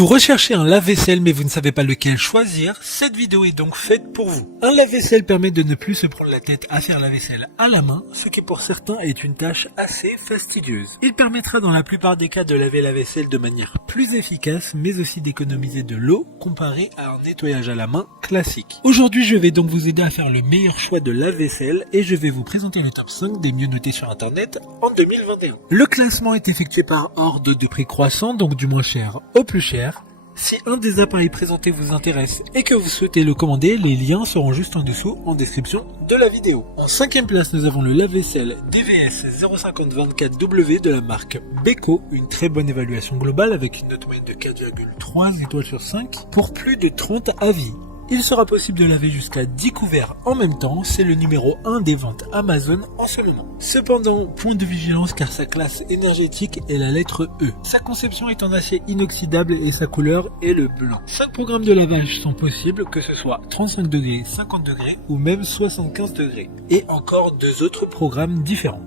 Vous recherchez un lave-vaisselle mais vous ne savez pas lequel choisir, cette vidéo est donc faite pour vous. Un lave-vaisselle permet de ne plus se prendre la tête à faire la vaisselle à la main, ce qui pour certains est une tâche assez fastidieuse. Il permettra dans la plupart des cas de laver la vaisselle de manière plus efficace mais aussi d'économiser de l'eau comparé à un nettoyage à la main classique. Aujourd'hui je vais donc vous aider à faire le meilleur choix de lave-vaisselle et je vais vous présenter le top 5 des mieux notés sur internet en 2021. Le classement est effectué par ordre de prix croissant, donc du moins cher au plus cher. Si un des appareils présentés vous intéresse et que vous souhaitez le commander, les liens seront juste en dessous en description de la vidéo. En 5e place, nous avons le lave-vaisselle DVS 0524W de la marque Beko, une très bonne évaluation globale avec une note moyenne de 4,3 étoiles sur 5 pour plus de 30 avis. Il sera possible de laver jusqu'à 10 couverts en même temps, c'est le numéro 1 des ventes Amazon en ce moment. Cependant, point de vigilance car sa classe énergétique est la lettre E. Sa conception est en acier inoxydable et sa couleur est le blanc. 5 programmes de lavage sont possibles, que ce soit 35 degrés, 50 degrés ou même 75 degrés. Et encore 2 autres programmes différents.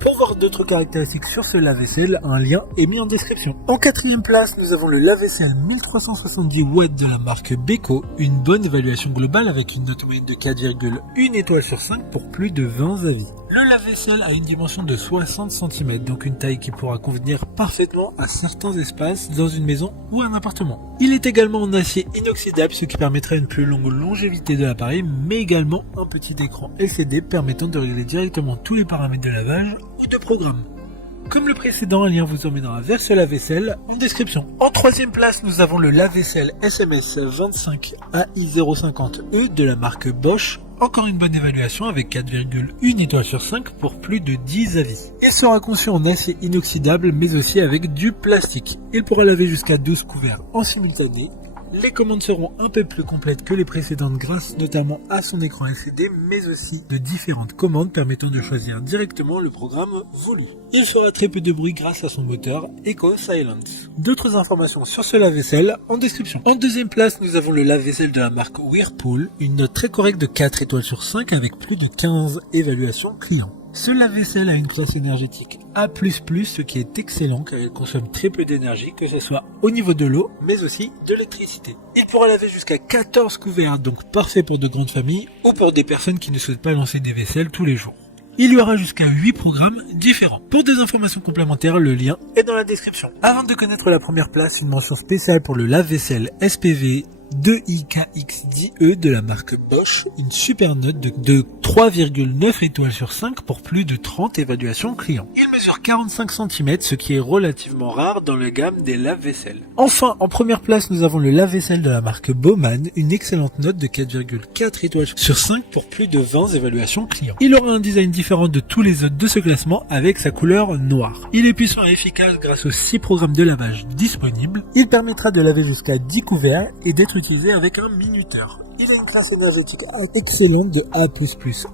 Pour voir d'autres caractéristiques sur ce lave-vaisselle, un lien est mis en description. En 4e place, nous avons le lave-vaisselle 1370 watts de la marque Beko, une bonne évaluation globale avec une note moyenne de 4,1 étoiles sur 5 pour plus de 20 avis. Le lave-vaisselle a une dimension de 60 cm, donc une taille qui pourra convenir parfaitement à certains espaces dans une maison ou un appartement. Il est également en acier inoxydable, ce qui permettra une plus longue longévité de l'appareil, mais également un petit écran LCD permettant de régler directement tous les paramètres de lavage ou de programme. Comme le précédent, un lien vous emmènera vers ce lave-vaisselle en description. En 3e place, nous avons le lave-vaisselle SMS 25 AI050E de la marque Bosch. Encore une bonne évaluation avec 4,1 étoiles sur 5 pour plus de 10 avis. Il sera conçu en acier inoxydable mais aussi avec du plastique. Il pourra laver jusqu'à 12 couverts en simultané. Les commandes seront un peu plus complètes que les précédentes grâce notamment à son écran LCD mais aussi de différentes commandes permettant de choisir directement le programme voulu. Il fera très peu de bruit grâce à son moteur Eco Silence. D'autres informations sur ce lave-vaisselle en description. En 2e place, nous avons le lave-vaisselle de la marque Whirlpool, une note très correcte de 4 étoiles sur 5 avec plus de 15 évaluations clients. Ce lave-vaisselle a une classe énergétique A++, ce qui est excellent car il consomme très peu d'énergie, que ce soit au niveau de l'eau, mais aussi de l'électricité. Il pourra laver jusqu'à 14 couverts, donc parfait pour de grandes familles ou pour des personnes qui ne souhaitent pas lancer des vaisselles tous les jours. Il y aura jusqu'à 8 programmes différents. Pour des informations complémentaires, le lien est dans la description. Avant de connaître la première place, une mention spéciale pour le lave-vaisselle SPV 2IKX10E de la marque Bosch, une super note de 3,9 étoiles sur 5 pour plus de 30 évaluations clients. Il mesure 45 cm, ce qui est relativement rare dans la gamme des lave-vaisselle. Enfin, en première place, nous avons le lave-vaisselle de la marque Baumann, une excellente note de 4,4 étoiles sur 5 pour plus de 20 évaluations clients. Il aura un design différent de tous les autres de ce classement avec sa couleur noire. Il est puissant et efficace grâce aux 6 programmes de lavage disponibles. Il permettra de laver jusqu'à 10 couverts et d'être utilisé avec un minuteur. Il a une classe énergétique excellente de A++,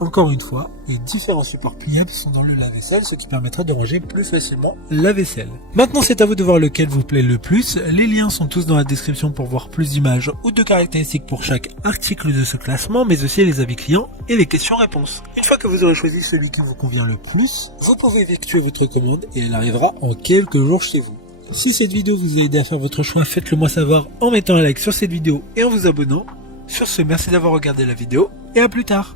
encore une fois, et différents supports pliables sont dans le lave-vaisselle, ce qui permettra de ranger plus facilement la vaisselle. Maintenant, c'est à vous de voir lequel vous plaît le plus. Les liens sont tous dans la description pour voir plus d'images ou de caractéristiques pour chaque article de ce classement, mais aussi les avis clients et les questions-réponses. Une fois que vous aurez choisi celui qui vous convient le plus, vous pouvez effectuer votre commande et elle arrivera en quelques jours chez vous. Si cette vidéo vous a aidé à faire votre choix, faites-le moi savoir en mettant un like sur cette vidéo et en vous abonnant. Sur ce, merci d'avoir regardé la vidéo et à plus tard.